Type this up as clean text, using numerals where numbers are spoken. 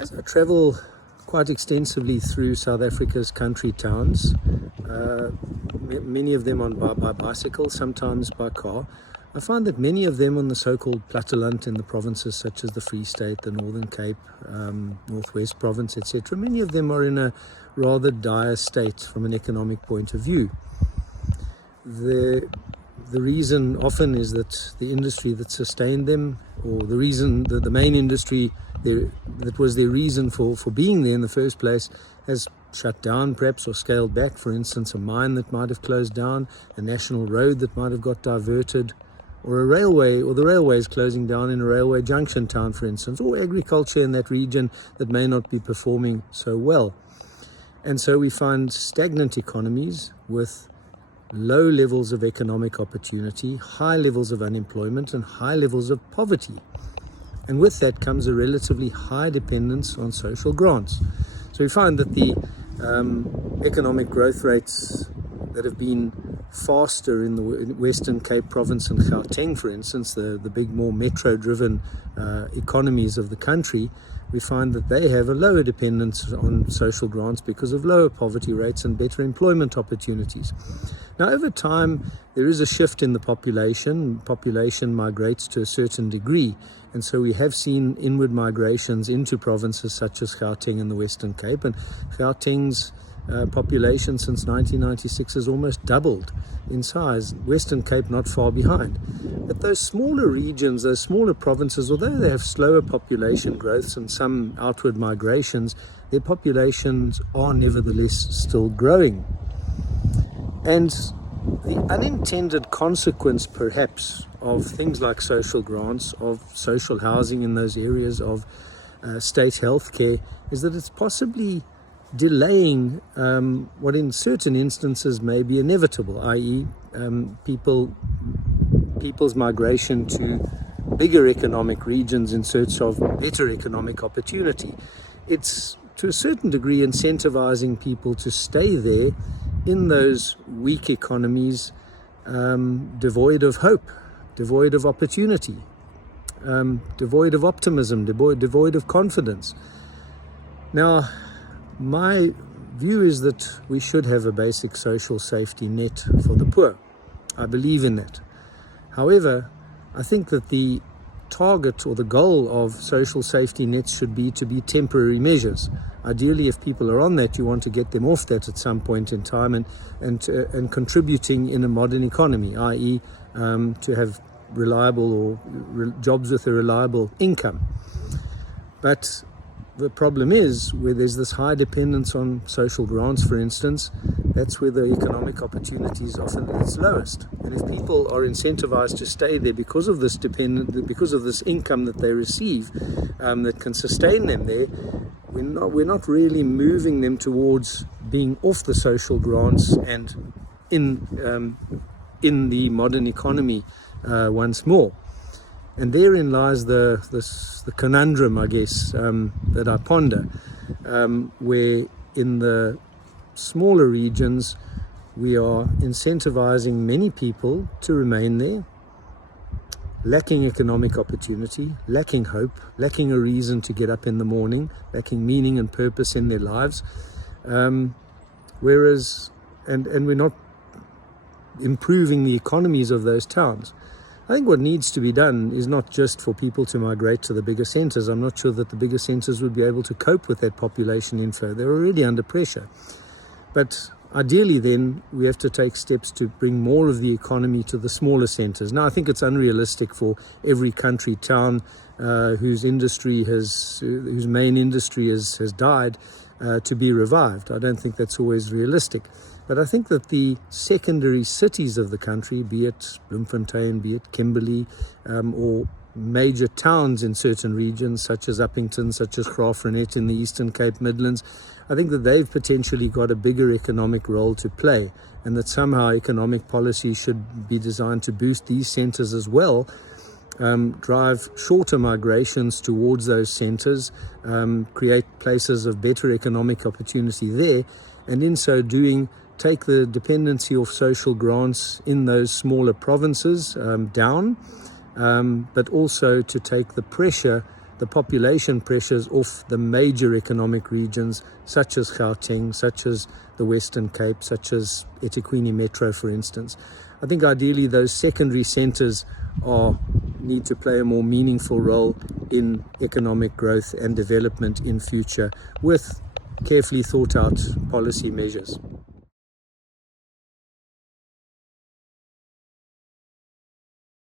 As I travel quite extensively through South Africa's country towns, many of them by bicycle, sometimes by car, I find that many of them on the so-called platteland in the provinces such as the Free State, the Northern Cape, Northwest Province, etc., many of them are in a rather dire state from an economic point of view. The reason often is that the industry that sustained them, or the reason that the main industry that was their reason for being there in the first place, has shut down perhaps or scaled back. For instance, a mine that might have closed down, a national road that might have got diverted, or a railway, or the railway is closing down in a railway junction town, for instance, or agriculture in that region that may not be performing so well. And so we find stagnant economies with low levels of economic opportunity, high levels of unemployment, and high levels of poverty. And with that comes a relatively high dependence on social grants. So we find that the economic growth rates that have been faster in the Western Cape Province and Gauteng, for instance, the big, more metro-driven economies of the country, we find that they have a lower dependence on social grants because of lower poverty rates and better employment opportunities. Now, over time, there is a shift in the population. Population migrates to a certain degree, and so we have seen inward migrations into provinces such as Gauteng and the Western Cape, and Gauteng's population since 1996 has almost doubled in size, Western Cape not far behind. But those smaller regions, those smaller provinces, although they have slower population growths and some outward migrations, their populations are nevertheless still growing. And the unintended consequence perhaps of things like social grants, of social housing in those areas, of state health care, is that it's possibly delaying what in certain instances may be inevitable, i.e. people's migration to bigger economic regions in search of better economic opportunity. It's to a certain degree incentivizing people to stay there in those weak economies, devoid of hope, devoid of opportunity, devoid of optimism, devoid of confidence. Now, my view is that we should have a basic social safety net for the poor. I believe in that. However, I think that the target or the goal of social safety nets should be to be temporary measures. Ideally, if people are on that, you want to get them off that at some point in time and contributing in a modern economy, i.e. To have reliable or jobs with a reliable income. But the problem is, where there's this high dependence on social grants, for instance, that's where the economic opportunity is often at its lowest. And if people are incentivized to stay there because of this income that they receive, that can sustain them there, we're not really moving them towards being off the social grants and in the modern economy once more. And therein lies the conundrum, I guess, that I ponder, where in the smaller regions we are incentivizing many people to remain there, lacking economic opportunity, lacking hope, lacking a reason to get up in the morning, lacking meaning and purpose in their lives, whereas we're not improving the economies of those towns. I think what needs to be done is not just for people to migrate to the bigger centres. I'm not sure that the bigger centres would be able to cope with that population inflow. They're already under pressure. But ideally then, we have to take steps to bring more of the economy to the smaller centres. Now, I think it's unrealistic for every country town whose main industry has died to be revived. I don't think that's always realistic. But I think that the secondary cities of the country, be it Bloemfontein, be it Kimberley, or major towns in certain regions, such as Uppington, such as Graafrenet in the Eastern Cape Midlands, I think that they've potentially got a bigger economic role to play, and that somehow economic policy should be designed to boost these centres as well, drive shorter migrations towards those centres, create places of better economic opportunity there, and in so doing, take the dependency of social grants in those smaller provinces down, but also to take the pressure the population pressures off the major economic regions such as Gauteng, such as the Western Cape, such as eThekwini Metro, for instance. I think ideally those secondary centres need to play a more meaningful role in economic growth and development in future with carefully thought out policy measures.